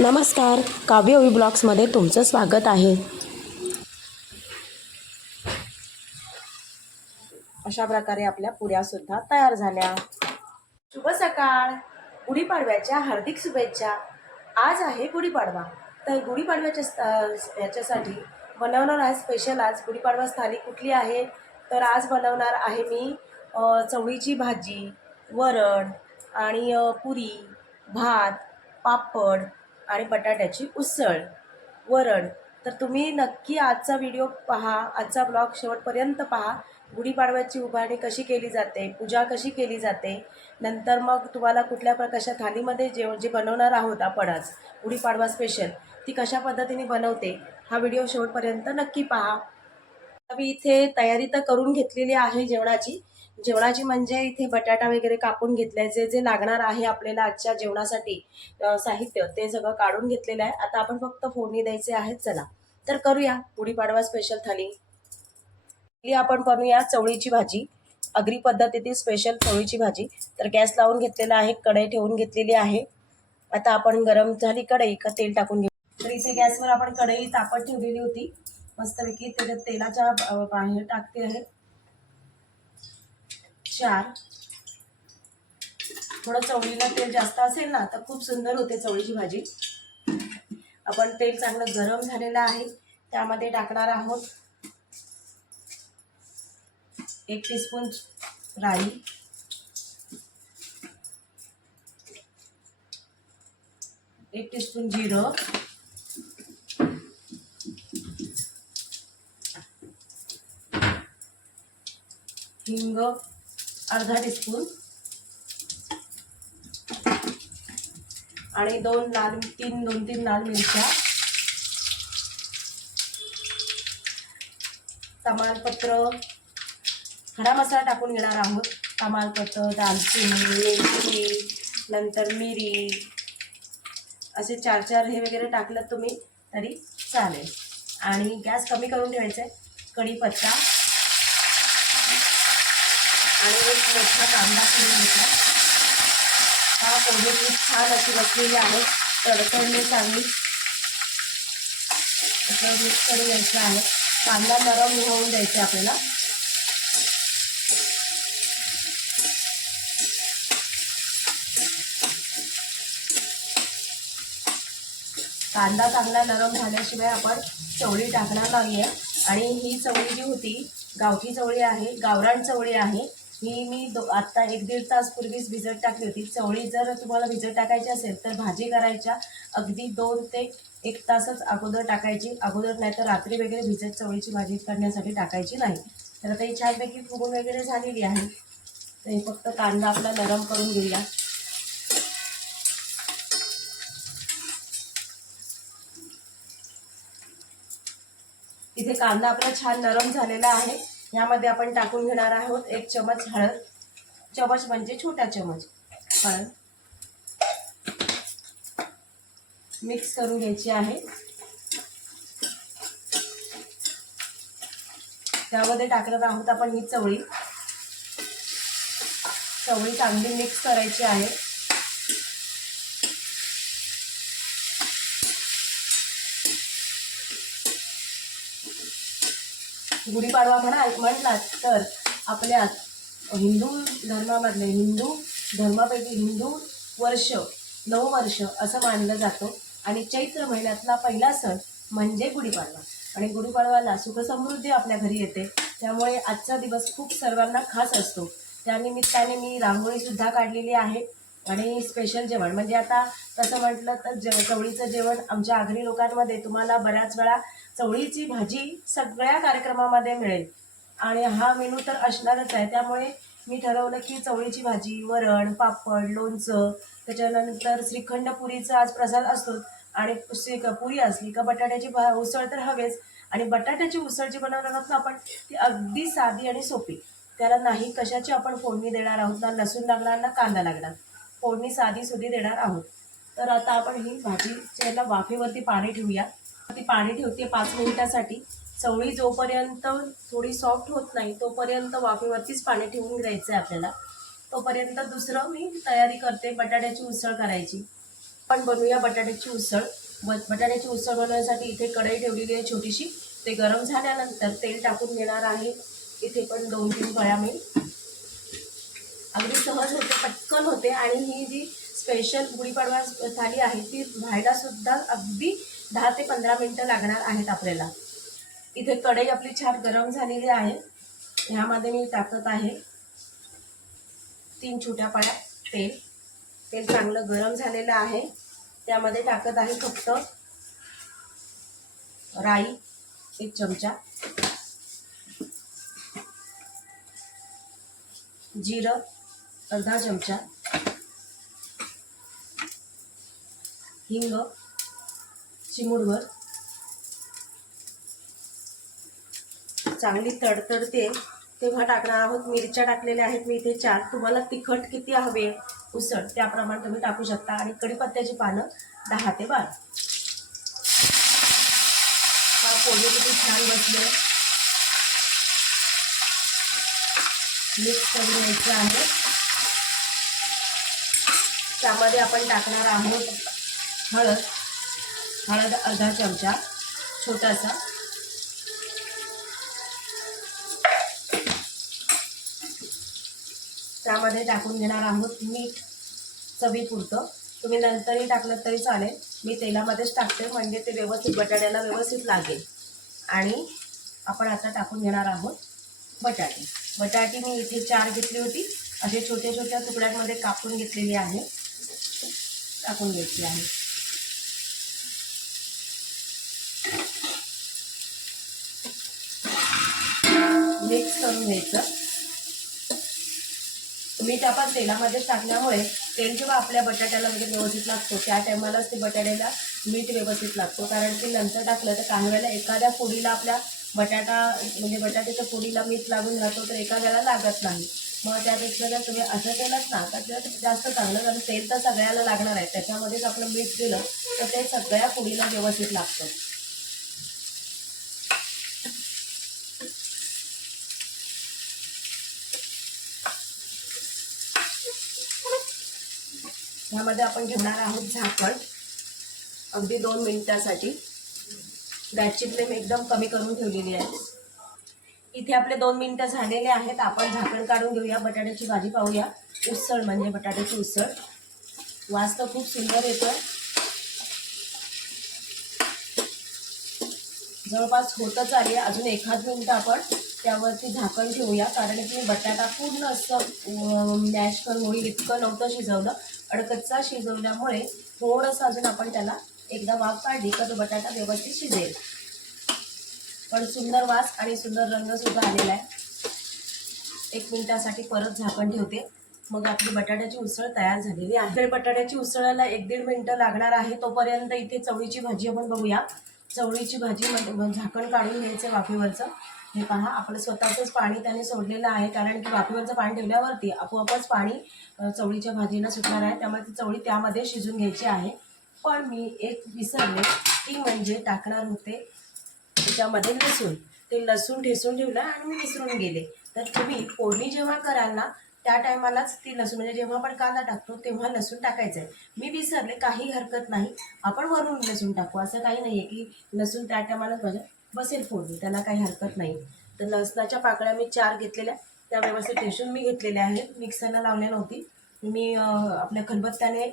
नमस्कार काव्य ओवी ब्लॉग्समध्ये तुमचं स्वागत आहे. अशा प्रकारे आपल्या पुऱ्या सुद्धा तयार झाल्या. शुभ सकाळ. गुढीपाडव्याच्या हार्दिक शुभेच्छा. आज आहे गुढीपाडवा. तर गुढीपाडव्याच्या याच्यासाठी बनवणार आहे स्पेशल आज गुढीपाडवा स्थानिक कुठली आहे? तर आज बनवणार आहे मी चवळीची भाजी वरण आणि पुरी भात पापड आणि बटाट्याची उसळ वरण. तर तुम्ही नक्की आजचा व्हिडिओ पहा आजचा ब्लॉग शेवटपर्यंत पहा. गुढीपाडव्याची उभारणी कशी केली जाते पूजा कशी केली जाते नंतर मग तुम्हाला कुठल्या प्रकारच्या थालीमध्ये जेवण जे बनवणार आहोत आपण आज गुढीपाडवा स्पेशल ती कशा पद्धतीने बनवते हा व्हिडिओ शेवटपर्यंत नक्की पहा. मी इथे तयारी तर करून घेतलेली आहे जेवणाची जेवणाची म्हणजे इथे बटाटा वगैरे कापून घेतलाय जे जे लागणार आहे आपल्याला आजच्या जेवणासाठी साहित्य ते सगळं काढून घेतलेलं आहे. आता आपण फक्त फोडणी द्यायचे आहेत चला. तर करूया गुढीपाडवा स्पेशल थाली. आपण बनवूया चवळीची भाजी. अग्री पद्धतीतील स्पेशल चवळीची भाजी. तर गॅस लावून घेतलेला आहे कढई ठेवून घेतलेली आहे. आता आपण गरम झाली कढई का तेल टाकून घेऊ. तर इथे गॅसवर आपण कढई तापत ठेवलेली होती. मस्तपैकी त्याच्यात तेलाच्या बाहेर टाकते आहे. चार. थोडं चवळीला तेल जास्त असेल ना तर खूप सुंदर होते चवळीची भाजी. आपण तेल चांगलं गरम झालेलं आहे त्यामध्ये टाकणार आहोत एक टीस्पून राई. एक टीस्पून जिरं. हिंग. अर्धा टीस्पून आणि दोन लाल तीन दोन तीन लाल मिरच्या. तमालपत्र. खडा मसाला टाकून घेणार आहोत. तमालपत्र दालचिनी मेथी नंतर मिरी. असे चार चार हे वगैरे टाकलं तुम्ही तरी चालेल. आणि गॅस कमी करून ठेवायचा आहे कढीपत्ता. आणि एक मोठा कांदा चिरून घेतला हा पोहे खूप छान अशी बसलेली आहे. तडतडले चांगली. असं मिक्स करून घ्यायचं आहे. कांदा नरम होऊन द्यायचा आपल्याला. कांदा चांगला नरम झाल्याशिवाय आपण चवळी टाकणार नाही आहे आणि ही चवळी जी होती गावठी चवळी आहे गावरान चवळी आहे ही मी दो आत्ता एक दीड तास पूर्वीच भिजत टाकली होती. चवळी जर तुम्हाला भिजत टाकायची असेल तर भाजी करायच्या. अगदी दोन ते एक तासच अगोदर टाकायची. अगोदर नाही तर रात्री वगैरे भिजत चवळीची भाजी करण्यासाठी टाकायची नाही. तर आता ही छानपैकी फुगून वगैरे झालेली आहे. तर हे फक्त कांदा आपला नरम करून घेऊया. इथे कांदा आपला छान नरम झालेला आहे. ह्यामध्ये आपण टाकून घेणार आहोत एक चमच हळद. चमच म्हणजे छोटा चमच. हळद. मिक्स करून घ्यायची आहे. त्यामध्ये टाकणार आहोत आपण ही चवळी. चवळी चांगली मिक्स करायची आहे. गुढीपाडवा म्हणाल म्हटलात तर आपल्या हिंदू धर्मामधले हिंदू धर्मापैकी हिंदू वर्ष नववर्ष असं मानलं जातं. आणि चैत्र महिन्यातला पहिला सण म्हणजे गुढीपाडवा आणि गुढीपाडवाला सुखसमृद्धी आपल्या घरी येते. त्यामुळे आजचा दिवस खूप सर्वांना खास असतो. त्यानिमित्ताने मी रांगोळीसुद्धा काढलेली आहे. आणि स्पेशल जेवण. म्हणजे आता तसं म्हटलं तर जे चवळीचं जेवण आमच्या आगरी लोकांमध्ये तुम्हाला बऱ्याच वेळा चवळीची भाजी सगळ्या कार्यक्रमामध्ये मिळेल. आणि हा मेनू तर असणारच आहे. त्यामुळे मी ठरवलं की चवळीची भाजी वरण पापड लोणचं त्याच्यानंतर श्रीखंड पुरीचा आज प्रसाद असतो आणि पुरी असली का बटाट्याची भा उसळ तर हवेच. आणि बटाट्याची उसळ जी बनवणार आहोत ना आपण ती अगदी साधी आणि सोपी. त्याला नाही कशाची आपण फोडणी देणार आहोत ना लसूण लागणार ना कांदा लागणार. फोडणी साधी सुधी देणार आहोत. तर आता आपण ही भाजी याला वाफेवरती पाणी ठेवूया. ती पाणी ठेवते पाच मिनिटासाठी. चवळी जोपर्यंत थोडी सॉफ्ट होत नाही तोपर्यंत वाफेवरतीच पाणी ठेवून घ्यायचं आहे आपल्याला. तोपर्यंत दुसरं मी तयारी करते बटाट्याची उसळ करायची. पण बनवूया बटाट्याची उसळ. ब बटाट्याची उसळ बनवण्यासाठी इथे कढई ठेवलेली आहे छोटीशी. ते गरम झाल्यानंतर तेल टाकून घेणार आहे. इथे पण दोन तीन पळ्या मी. अगदी सहज होते पटकन होते. आणि ही जी स्पेशल गुढीपाडवा थाली आहे ती व्हायलासुद्धा अगदी दहा ते पंधरा मिनटं लागणार आहेत आपल्याला. इथे कढई आपली छान गरम झालेली आहे. ह्यामध्ये मी टाकत आहे तीन छोट्या पाळ्या तेल. तेल चांगलं गरम झालेलं आहे. त्यामध्ये टाकत आहे फक्त राई एक चमचा. जिरं अर्धा चमचा. हिंग चिमूडभर चांगली तडतडते. तेव्हा टाकणार आहोत मिरच्या टाकलेल्या आहेत मी इथे चार. तुम्हाला तिखट किती हवे उसळ त्याप्रमाणे तुम्ही टाकू शकता. आणि कढीपत्त्याची पानं दहा ते बारा. हा किती छान बसले. मिक्स करून घ्यायचं आहे. त्यामध्ये आपण टाकणार आहोत हळद. हळद अर्धा चमचा छोटासा. त्यामध्ये टाकून घेणार आहोत मीठ चवीपुरतं. तुम्ही नंतरही टाकलं तरी चालेल. मी तेलामध्येच टाकते म्हणजे ते व्यवस्थित बटाट्याला व्यवस्थित लागेल. आणि आपण आता टाकून घेणार आहोत बटाटे. बटाटे मी इथे चार घेतली होती. असे छोट्या छोट्या तुकड्यांमध्ये कापून घेतलेली आहे. टाकून घेतली आहे मिक्स करून घ्यायचं. मीठ आपण तेलामध्येच टाकल्यामुळे तेल जेव्हा आपल्या बटाट्याला म्हणजे व्यवस्थित लागतो त्या टायमालाच ते बटाट्याला मीठ व्यवस्थित लागतो. कारण की नंतर टाकलं तर काही वेळेला एखाद्या फोडीला आपल्या बटाटा म्हणजे बटाट्याच्या फुडीला मीठ लागून जातो तर एखाद्याला लागत नाही. मग त्यापेक्षा जर तुम्ही असं केलंच ना तर ते जास्त चांगलं कारण तेल तर सगळ्याला लागणार आहे. त्याच्यामध्येच आपलं मीठ दिलं तर ते सगळ्या फोडीला व्यवस्थित लागतं. ह्यामध्ये आपण घेणार आहोत झाकण. अगदी दोन मिनिटासाठी. गॅसची फ्लेम एकदम कमी करून ठेवलेली आहे. इथे आपले दोन मिनिटं झालेले आहेत. आपण झाकण काढून घेऊया. बटाट्याची भाजी पाहूया. उसळ म्हणजे बटाट्याची उसळ. वास तर खूप सुंदर येतं जवळपास होतच आली आहे. अजून एखाद मिनटं आपण त्यावरती झाकण ठेवूया. कारण की बटाटा पूर्ण असं मॅश करून होईल इतकं नव्हतं शिजवलं. अडकच्चा शिजवल्यामुळे थोडंसं अजून आपण त्याला एकदा वाफ काढली का तो बटाटा व्यवस्थित शिजेल. पण सुंदर वास आणि सुंदर रंग सुद्धा आलेला आहे. एक मिनिटासाठी परत झाकण ठेवते. मग आपली बटाट्याची उसळ तयार झालेली आहे. बटाट्याची उसळाला एक दीड मिनटं लागणार आहे. तोपर्यंत इथे चवळीची भाजी आपण बघूया. चवळीची भाजी म्हणजे झाकण काढून घ्यायचं वाफेवरचं. हे पहा आपलं स्वतःचंच पाणी त्याने सोडलेलं आहे कारण की वाफेवरचं पाणी ठेवल्यावरती आपोआपच पाणी चवळीच्या भाजीला सुटणार आहे. त्यामुळे ती चवळी त्यामध्ये शिजून घ्यायची आहे. पण मी एक विसरले ती म्हणजे टाकणार होते त्याच्यामध्ये लसूण. ते लसूण ठेसून ठेवलं आणि मी विसरून गेले. तर तुम्ही फोडणी जेव्हा कराल ना त्या टायमालाच ती लसूण म्हणजे जेव्हा आपण कांदा टाकतो तेव्हा लसूण टाकायचं आहे मी विसरले काही हरकत नाही. आपण वरून लसूण टाकू. असं काही नाही आहे की लसूण त्या टायमालाच माझ्या बसेल फोडणी त्याला काही हरकत नाही. तर लसणाच्या पाकळ्या मी चार घेतलेल्या त्या व्यवस्थित ठेसून मी घेतलेल्या आहेत. मिक्सरला लावल्या नव्हती. मी आपल्या खलबत्त्याने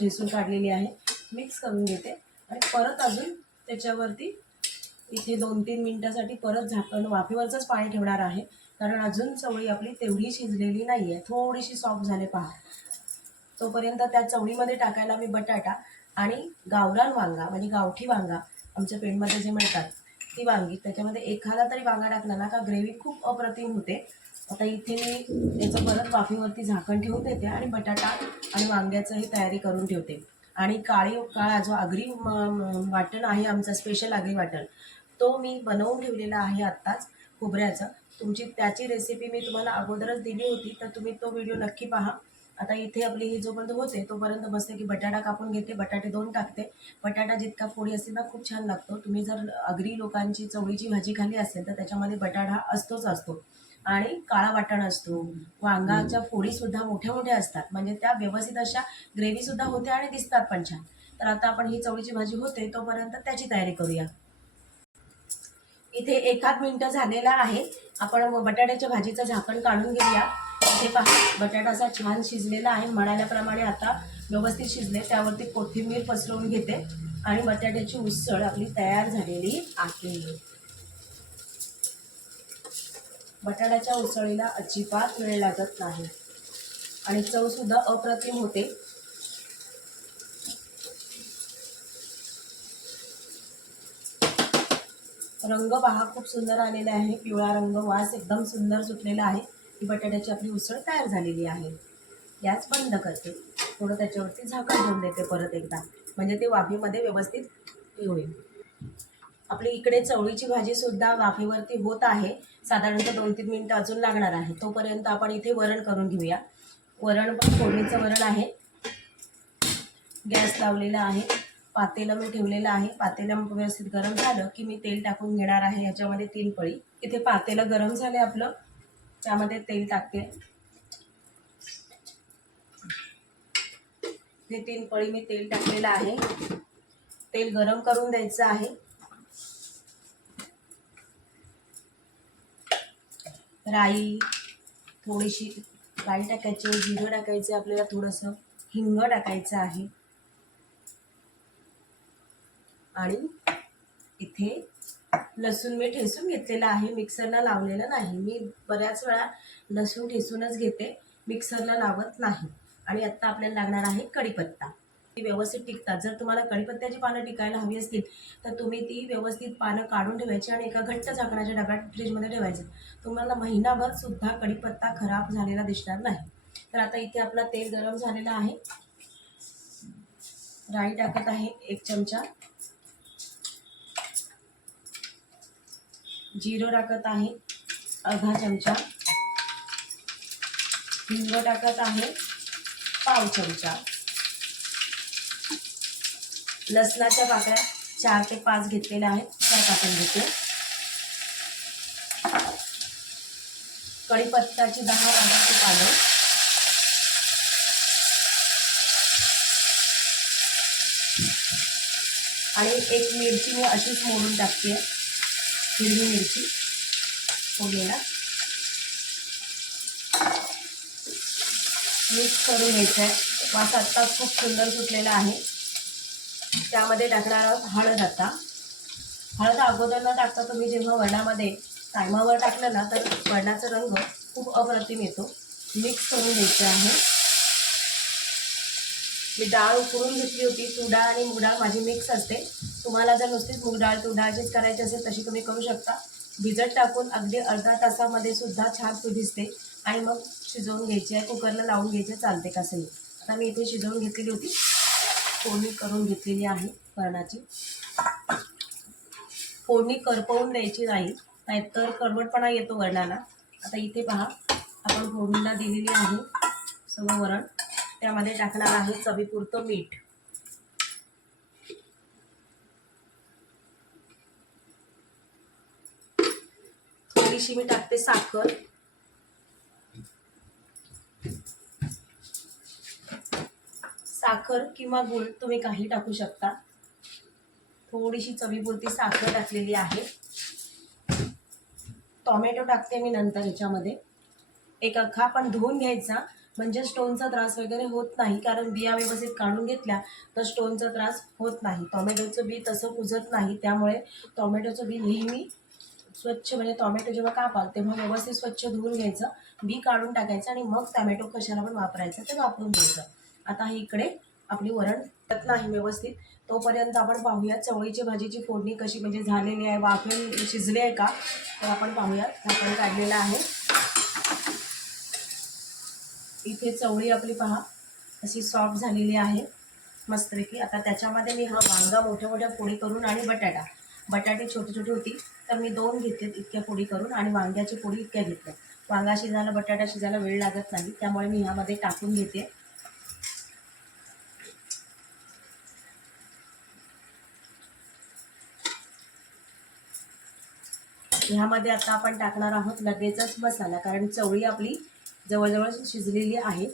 ठेसून काढलेली आहे. मिक्स करून घेते. आणि परत अजून त्याच्यावरती इथे दोन तीन मिनटासाठी परत झाकण वाफेवरचंच पाणी ठेवणार आहे. कारण अजून चवळी आपली तेवढी शिजलेली नाही आहे थोडीशी सॉफ्ट झाले पहा. तोपर्यंत त्या चवळीमध्ये टाकायला मी बटाटा आणि गावरान वांगा म्हणजे गावठी वांगा आमच्या पेंडमध्ये जे मिळतात ती वांगी. त्याच्यामध्ये एखादा तरी वांगा टाकला ना का ग्रेव्ही खूप अप्रतिम होते. आता इथे मी याचं परत वाफेवरती झाकण ठेवून देते आणि बटाटा आणि वांग्याचंही तयारी करून ठेवते. आणि काळी काळा जो आगरी म- वाटण आहे आमचा स्पेशल आगरी वाटण तो मी बनवून ठेवलेला आहे आत्ताच खोबऱ्याचं. तुमची त्याची रेसिपी मी तुम्हाला अगोदरच दिली होती तर तुम्ही तो व्हिडिओ नक्की पहा. आता इथे आपली ही जोपर्यंत होते तोपर्यंत बसते की बटाटा कापून घेते बटाटे दोन टाकते. बटाटा जितका फोडी असेल ना खूप छान लागतो. तुम्ही जर अगरी लोकांची चवळीची भाजी खाली असेल तर त्याच्यामध्ये बटाटा असतोच असतो. आणि काळा वाटण असतो. वांगाच्या फोडी सुद्धा मोठ्या मोठ्या असतात. म्हणजे त्या व्यवस्थित अशा ग्रेव्ही सुद्धा होते आणि दिसतात पण छान. तर आता आपण ही चवळीची भाजी होते तोपर्यंत त्याची तयारी करूया. इथे एखाद मिनिट झालेला आहे. आपण बटाट्याच्या भाजीचं झाकण काढून घेऊया. हे पहा. बटाटा असा छान शिजलेला आहे. म्हणाल्याप्रमाणे आता व्यवस्थित शिजले. त्यावरती कोथिंबीर पसरवून घेते. आणि बटाट्याची उसळ आपली तयार झालेली आहे. बटाट्याच्या उसळीला अजिबात वेळ लागत नाही. आणि चव सुद्धा अप्रतिम होते. रंग पहा. खूप सुंदर आलेला आहे. पिवळा रंग वास एकदम सुंदर सुटलेला आहे. ही बटाट्याची आपली उसळ तयार झालेली आहे. गॅस बंद करते. थोडं त्याच्यावरती झाकण देऊन देते परत एकदा. म्हणजे ते वाफेमध्ये व्यवस्थित हे होईल आपली इकडे चवळीची भाजी सुद्धा वाफेवरती होत आहे. साधारणतः दोन तीन मिनटं अजून लागणार आहे. तोपर्यंत आपण इथे वरण करून घेऊया. वरण पण फोडणीचं वरण आहे. गॅस लावलेला आहे. पातेलं मी ठेवलेलं आहे. पातेलं व्यवस्थित गरम झालं की मी तेल टाकून घेणार आहे. ह्याच्यामध्ये तीन पळी. इथे पातेलं गरम झाले आपलं. त्यामध्ये तेल टाकते. हे तीन पळी मी तेल टाकलेलं आहे. तेल गरम करून द्यायचं आहे. राई थोडीशी राई टाकायची जिरं टाकायचे आपल्याला थोडंसं हिंग टाकायचं आहे. आणि इथे लसूण मी ठेसून घेतलेला आहे. मिक्सरला लावलेलं नाही. मी बऱ्याच वेळा लसूण ठेसूनच घेते. मिक्सरला लावत नाही. आणि आत्ता आपल्याला लागणार आहे कढीपत्ता. ती व्यवस्थित टिकतात. जर तुम्हाला कढीपत्त्याची पानं टिकायला हवी असतील तर तुम्ही ती व्यवस्थित पानं काढून ठेवायची आणि एका घट्ट झाकणाच्या डब्यात फ्रीजमध्ये ठेवायचं. तुम्हाला महिनाभर सुद्धा कढीपत्ता खराब झालेला दिसणार नाही. तर आता इथे आपला तेल गरम झालेला आहे. राई टाकत आहे एक चमचा. जिरं टाकत आहे. अर्धा चमचा. हिंग टाकत आहे. पाव चमचा. लसणाच्या पाकळ्या चार ते पाच घेतलेल्या आहेत. त्या टाकून घेते. कढीपत्ताची दहा रागाची पानं. आणि एक मिरची मी अशीच मोडून टाकते. हिरवी मिरची फोडलेला मिक्स करून घ्यायचं आहे वास आत्ताच खूप सुंदर सुटलेला आहे. त्यामध्ये टाकणार आहोत हळद आता. हळद अगोदर न टाकता तुम्ही जेव्हा वडामध्ये टायमावर टाकलं ना तर वडाचा रंग खूप अप्रतिम येतो. मिक्स करून घ्यायचं आहे. मी डाळ उकळून घेतली होती. तूर डाळ आणि मूग डाळ माझी मिक्स असते. तुम्हाला जर नुसतीच मूग डाळ तूर डाळचीच करायची असेल तशी तुम्ही करू शकता. भिजत टाकून अगदी अर्धा तासामध्ये सुद्धा छान तू भिजते. आणि मग शिजवून घ्यायची आहे. कुकरला लावून घ्यायचे चालते कसंही आता मी इथे शिजवून घेतलेली होती. फोडणी करून घेतलेली आहे वरणाची. फोडणी करपवून द्यायची नाही. नाहीतर करवटपणा येतो वरणाला. आता इथे पहा. आपण फोडणीला दिलेली आहे सगळं वरण. त्यामध्ये टाकणार आहे चवीपुरतं मीठ. थोडीशी मी टाकते साखर. साखर किंवा गूळ तुम्ही काही टाकू शकता. थोडीशी चवीपुरती साखर टाकलेली आहे. टॉमॅटो टाकते मी नंतर याच्यामध्ये. एक अख्खा पण धुवून घ्यायचा. म्हणजे स्टोनचा त्रास वगैरे होत नाही कारण बिया व्यवस्थित काढून घेतल्या तर स्टोनचा त्रास होत नाही. टॉमॅटोचं बी तसं कुजत नाही त्यामुळे टॉमॅटोचं बी नेहमी स्वच्छ म्हणजे टॉमॅटो जेव्हा कापाल तेव्हा व्यवस्थित स्वच्छ धुवून घ्यायचं बी काढून टाकायचं आणि मग टॉमॅटो कशाला पण वापरायचं ते वापरून घ्यायचं. आता हे इकडे आपली वरण येत नाही व्यवस्थित तोपर्यंत आपण पाहूया चवळीची भाजीची फोडणी कशी म्हणजे झालेली आहे वाफेल शिजली आहे का तर आपण पाहूया आपण काढलेलं आहे. इथे चवळी आपली पहा. अशी सॉफ्ट झालेली आहे. मस्तपैकी. आता त्याच्यामध्ये मी हा वांगा मोठ्या मोठ्या फोडी करून आणि बटाटा. बटाटे छोटी छोटी होती तर मी दोन घेतलेत इतक्या फोडी करून आणि वांग्याची फोडी इतक्या घेतल्या. वांगा शिजायला बटाटा शिजायला वेळ लागत नाही त्यामुळे मी ह्यामध्ये टाकून घेते. ह्यामध्ये आता आपण टाकणार आहोत लगेचच मसाला कारण चवळी आपली जवळजवळ शिजलेली आहे.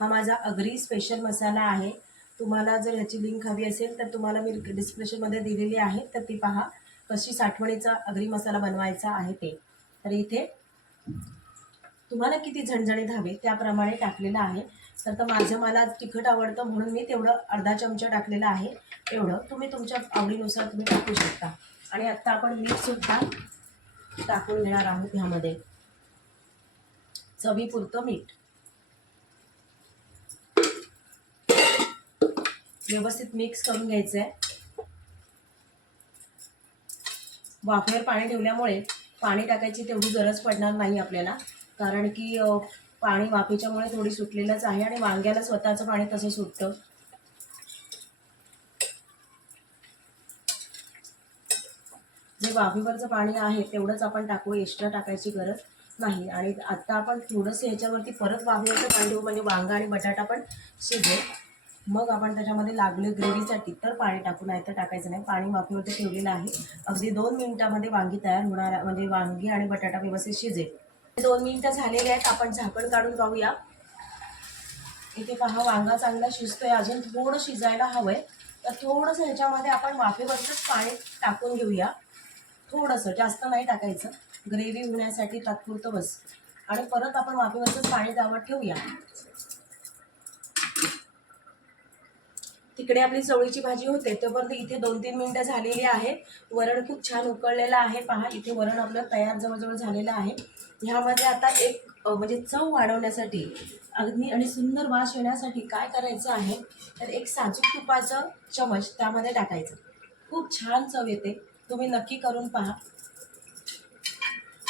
हा माझा अग्री स्पेशल मसाला आहे. तुम्हाला जर ह्याची लिंक हवी असेल तर तुम्हाला मी डिस्क्रिप्शनमध्ये दिलेली आहे. तर ती पहा कशी साठवणीचा अग्री मसाला बनवायचा आहे ते. तर इथे तुम्हाला किती झणझणीत हवे त्याप्रमाणे टाकलेलं आहे. तर तर माझं मला तिखट आवडतं म्हणून मी तेवढं अर्धा चमचा टाकलेलं आहे. एवढं. तुम्ही तुमच्या आवडीनुसार तुम्ही टाकू शकता. आणि आत्ता आपण मीठसुद्धा टाकून घेणार आहोत ह्यामध्ये. चवीपुरतं मीठ. व्यवस्थित मिक्स करून घ्यायचं आहे वाफेवर पाणी ठेवल्यामुळे पाणी टाकायची तेवढी गरज पडणार नाही आपल्याला. कारण की पाणी वाफेच्यामुळे थोडी सुटलेलंच आहे आणि वांग्याला स्वतःचं पाणी तसं सुटतं. वाफेवरचं पाणी आहे तेवढंच आपण टाकू एक्स्ट्रा टाकायची गरज नाही. आणि आत्ता आपण थोडंसं ह्याच्यावरती परत वाफेवरचं पाणी देऊ म्हणजे वांगा आणि बटाटा पण शिजेल. मग आपण त्याच्यामध्ये लागले ग्रेव्हीसाठी तर पाणी टाकू नाही तर टाकायचं नाही. पाणी वाफेवरती ठेवलेलं आहे. अगदी दोन मिनिटामध्ये वांगी तयार होणार आहे म्हणजे वांगी आणि बटाटा व्यवस्थित शिजेल. दोन मिनिटं झालेले आहेत आपण झाकण काढून पाहूया इथे पहा वांगा चांगला शिजतोय अजून थोडं शिजायला हवंय. तर थोडंसं ह्याच्यामध्ये आपण वाफेवरचंच पाणी टाकून घेऊया. थोडंसं जास्त नाही टाकायचं. ग्रेव्ही होण्यासाठी तात्पुरतं बस. आणि परत आपण वाफेवरचंच पाणी दावत ठेवूया. तिकडे आपली चवळीची भाजी होते तोपर्यंत इथे दोन तीन मिनटं झालेली आहे. वरण खूप छान उकळलेलं आहे पहा. इथे वरण आपलं तयार जवळजवळ झालेलं आहे. ह्यामध्ये आता एक म्हणजे चव वाढवण्यासाठी अग्नी आणि सुंदर वास येण्यासाठी काय करायचं आहे? तर एक साजूक तुपाचं चमच त्यामध्ये टाकायचं. खूप छान चव येते. तुम्ही नक्की करून पहा.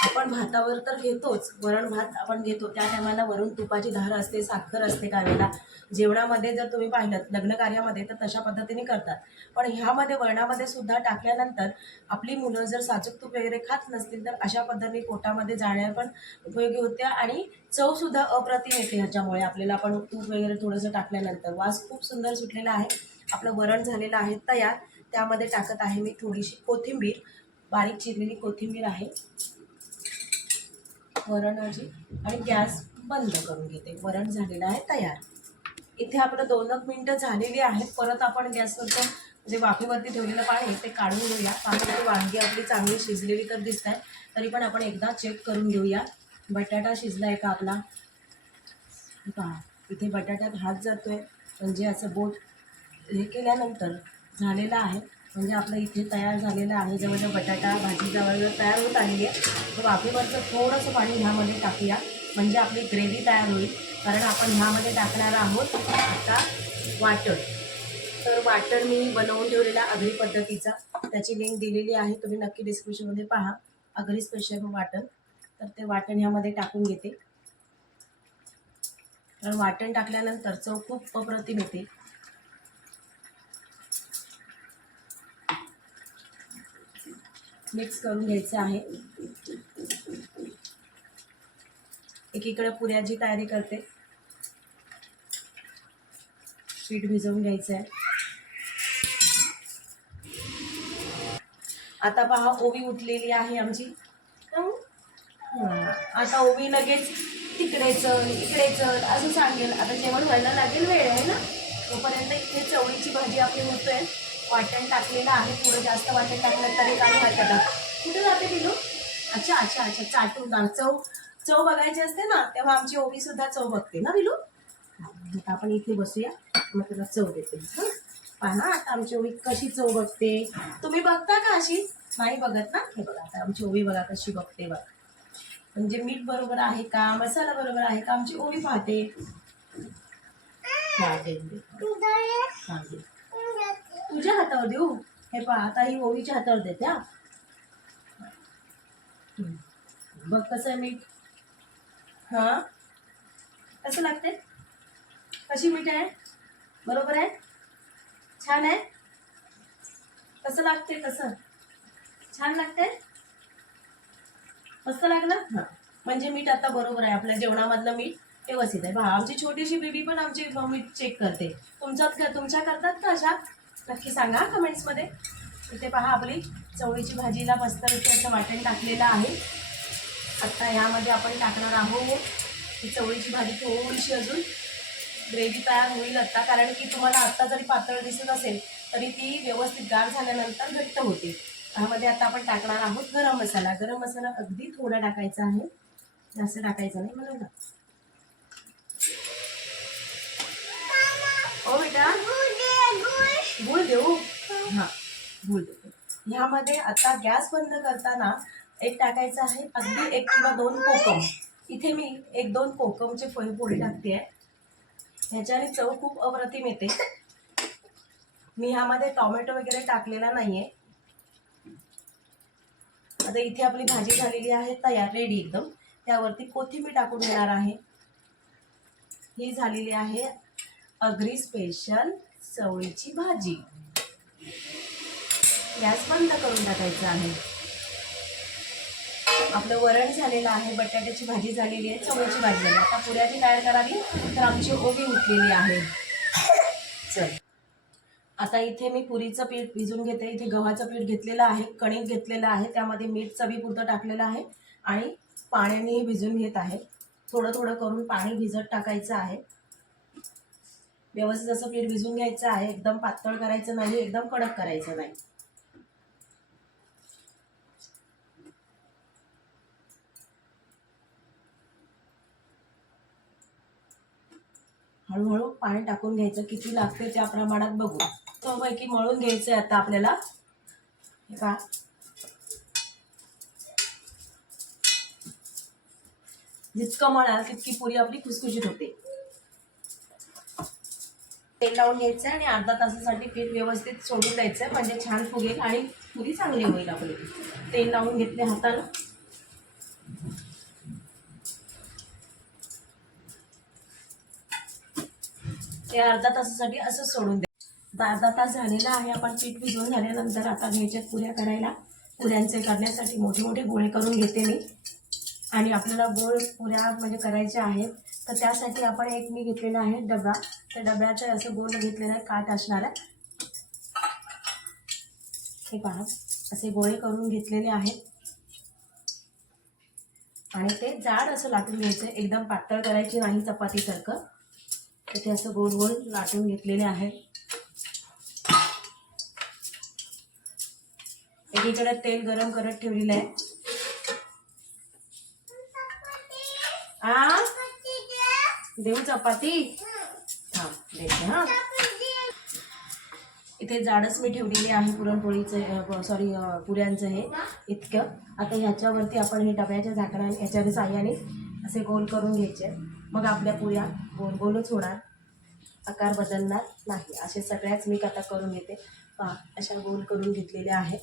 आपण भातावर तर घेतोच. वरण भात आपण घेतो. त्या टायमाला वरून तुपाची धार असते साखर असते कावेला जेवणामध्ये जर तुम्ही पाहिलं लग्न कार्यामध्ये तर तशा पद्धतीने करतात. पण ह्यामध्ये वरणामध्ये सुद्धा टाकल्यानंतर आपली मुलं जर साजूक तूप वगैरे खात नसतील तर अशा पद्धतीने पोटामध्ये जाण्या पण उपयोगी होत्या आणि चवसुद्धा अप्रतिम येते ह्याच्यामुळे. आपल्याला आपण तूप वगैरे थोडंसं टाकल्यानंतर. वास खूप सुंदर सुटलेला आहे. आपलं वरण झालेलं आहे तयार. त्यामध्ये टाकत आहे मी थोडीशी कोथिंबीर बारीक चिरलेली कोथिंबीर आहे. वरणाची आणि गॅस बंद करून घेते. वरण झालेलं आहे तयार. इथे आपलं दोन एक मिनटं झालेली आहेत. परत आपण गॅसवरचं जे वाफेवरती ठेवलेलं पाणी ते काढून घेऊया. पाण्यामध्ये वांगी आपली चांगली शिजलेली तर दिसत आहे तरी पण आपण एकदा चेक करून घेऊया. बटाटा शिजला आहे का आपला? पहा इथे बटाट्यात हात जातोय. म्हणजे असं बोट हे केल्यानंतर झालेला आहे. म्हणजे आपलं इथे तयार झालेलं आहे. जवळजवळ बटाटा भाजी जवळजवळ तयार होत आलेली आहे. तर वाफेवरचं थोडंसं पाणी ह्यामध्ये टाकूया. म्हणजे आपली ग्रेव्ही तयार होईल. कारण आपण ह्यामध्ये टाकणार आहोत आता वाटण. तर वाटण मी बनवून ठेवलेला आगरी पद्धतीचा. त्याची लिंक दिलेली आहे. तुम्ही नक्की डिस्क्रिप्शनमध्ये पहा. आगरी स्पेशल वाटण. तर ते वाटण ह्यामध्ये टाकून घेते. कारण वाटण टाकल्यानंतर चव खूप अप्रतिम येते. मिक्स करून घ्यायचं आहे. एकीकडे पुऱ्याची तयारी करते. पीठ भिजवून घ्यायचं आहे. आता पहा ओवी उठलेली आहे आमची. आता ओवी लगेच तिकडे चल इकडे चल असं सांगेल. आता जेवण व्हायला लागेल वेळ आहे ना? तोपर्यंत इथे चवळीची भाजी आपली होतोय. वाटण टाकलेलं आहे थोडं जास्त वाटण टाकलं तरी काय वाटत कुठे जाते पिलू? अच्छा अच्छा अच्छा चाटून दाल चव चव बघायची असते ना तेव्हा आमची ओबी सुद्धा चव बघते ना पिलू? आता आपण इथे बसूया मग तुला चव देते. हं? पहा आता आमची ओवी कशी चव बघते. तुम्ही बघता का अशी? नाही बघत ना? हे बघा आता आमची ओवी बघा कशी बघते बघा. म्हणजे मीठ बरोबर आहे का? मसाला बरोबर आहे का? आमची ओवी पाहते. हा, दे. तुझ्या हातावर देऊ. हे पहा आता ही ओवीच्या हातावर देते हा. बघ कसं आहे मीठ. हा? कसं लागते कशी मीठ आहे? बरोबर आहे? छान आहे? कसं लागते कसं? छान लागते मस्त लागलं? हां. म्हणजे मीठ आता बरोबर आहे आपल्या जेवणामधलं मीठ व्यवस्थित आहे. पहा आमची छोटीशी बेबी पण आमची मीठ चेक करते. तुमच्यात तुमच्या करतात का अशा? नक्की सांगा कमेंट्समध्ये इथे पहा आपली चवळीची भाजीला मस्त असं वाटण टाकलेलं आहे. आत्ता ह्यामध्ये आपण टाकणार आहोत ही चवळीची भाजी थोडीशी अजून ग्रेव्ही तयार होईल आत्ता कारण की तुम्हाला आत्ता जरी पातळ दिसत असेल तरी ती व्यवस्थित गार झाल्यानंतर घट्ट होते. त्यामध्ये आता आपण टाकणार आहोत गरम मसाला. गरम मसाला अगदी थोडा टाकायचा आहे. जास्त टाकायचा नाही म्हणून ना हो बेटा. गुळ देऊ? हां गुळ देऊ ह्यामध्ये आता गॅस बंद करताना एक टाकायचं आहे अगदी एक किंवा दोन कोकम. इथे मी एक दोन कोकमचे फळी पोळी टाकते आहे ह्याच्याने चव खूप अप्रतिम येते. मी ह्यामध्ये टॉमॅटो वगैरे टाकलेला नाही आहे आता इथे आपली भाजी झालेली आहे तयार रेडी एकदम. त्यावरती कोथिंबीर टाकून घेणार आहे. ही झालेली आहे अग्री स्पेशल चवळीची भाजी. गॅस बंद करून टाकायचं आहे. आपलं वरण झालेलं आहे बटाट्याची भाजी झालेली आहे चवळीची भाजी झाली आता पुऱ्याची तयार करावी तर आमची ओबी उठलेली आहे. चल. आता इथे मी पुरीचं पीठ भिजून घेते. इथे गव्हाचं पीठ घेतलेलं आहे कणिक घेतलेलं आहे त्यामध्ये मीठ चवीपुरतं टाकलेलं आहे आणि पाण्यानेही भिजून घेत आहे. थोडं थोडं करून पाणी भिजत टाकायचं आहे. व्यवस्थित असं पीठ भिजून घ्यायचं आहे. एकदम पातळ करायचं नाही एकदम कडक करायचं नाही. हळूहळू पाणी टाकून घ्यायचं. किती लागते त्या प्रमाणात बघू. तो पैकी मळून घ्यायचं आहे आता आपल्याला. का जितकं मळाल तितकी पुरी आपली खुसखुशीत होते. तेल लावून घ्यायचं आणि अर्धा तासासाठी पीठ व्यवस्थित सोडून द्यायचं. म्हणजे छान फुगेल आणि पुरी चांगली होईल आपली. तेल लावून घेतले हातानं ते अर्धा तासासाठी असंच सोडून द्या. अर्धा तास झालेला आहे. आपण पीठ भिजवून झाल्यानंतर आता घ्यायच्यात पुऱ्या करायला. पुऱ्यांचे करण्यासाठी मोठे मोठे गोळे करून घेते मी. आणि आपल्याला गोळ पुऱ्या म्हणजे करायच्या आहेत. तर त्यासाठी आपण एक मी घेतलेला आहे डबा. त्या डब्याचे असं गोल घेतलेलं आहे काट असणार. आहे हे पहा असे गोळे करून घेतलेले आहेत. आणि ते जाड असं लाटून घ्यायचं एकदम पातळ करायची नाही चपातीसारखं. तर ते असं गोल गोल लाटून घेतलेले आहे एकीकडे तेल गरम करत ठेवलेलं आहे. आ? देऊ चपाती? हा. इथे जाडच मी ठेवलेली आहे पुरणपोळीचं सॉरी पुऱ्यांचं हे इतकं. आता ह्याच्यावरती आपण हे डब्याच्या झाकणा ह्याच्या साह्याने असे गोल करून घ्यायचे. मग आपल्या पुऱ्या गोल गोलच होणार. आकार बदलणार नाही. असे सगळ्याच मी आता करून घेते. पहा अशा गोल करून घेतलेल्या आहे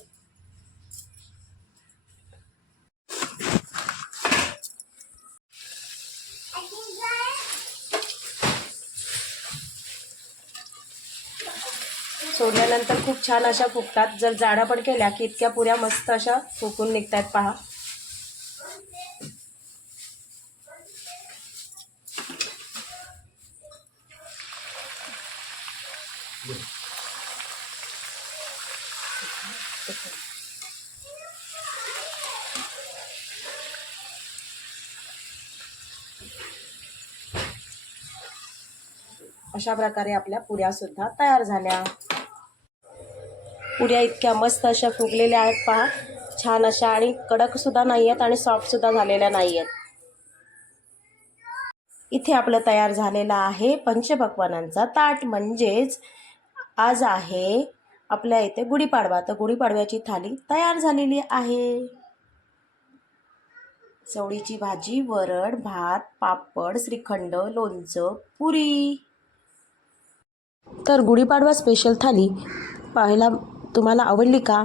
सोडल्यानंतर खूप छान अशा फुगतात. जर जाडा पण केल्या की इतक्या पुऱ्या मस्त अशा फुकून निघतात पहा. अशा प्रकारे आपल्या पुऱ्या सुद्धा तयार झाल्या. पुऱ्या इतक्या मस्त अशा फुगलेल्या आहेत पहा. छान अशा आणि कडकसुद्धा नाही आहेत आणि सॉफ्टसुद्धा झालेल्या नाही आहेत इथे आपलं तयार झालेलं आहे पंचपक्वानांचा ताट. म्हणजेच आज आहे आपल्या इथे गुढीपाडवा. तर गुढीपाडव्याची थाली तयार झालेली आहे. चवळीची भाजी वरण भात पापड श्रीखंड लोणचं पुरी. तर गुढीपाडवा स्पेशल थाली पाहायला तुम्हाला आवडली का?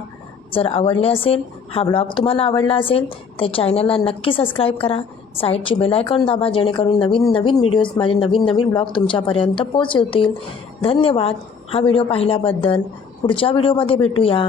जर आवडले असेल हा ब्लॉग तुम्हाला आवडला असेल तर चॅनलला नक्की सबस्क्राईब करा. साईडची बेलायकॉन दाबा जेणेकरून नवीन नवीन व्हिडिओज माझे नवीन नवीन ब्लॉग तुमच्यापर्यंत पोहोचवतील धन्यवाद. हा व्हिडिओ पाहिल्याबद्दल पुढच्या व्हिडिओमध्ये भेटूया.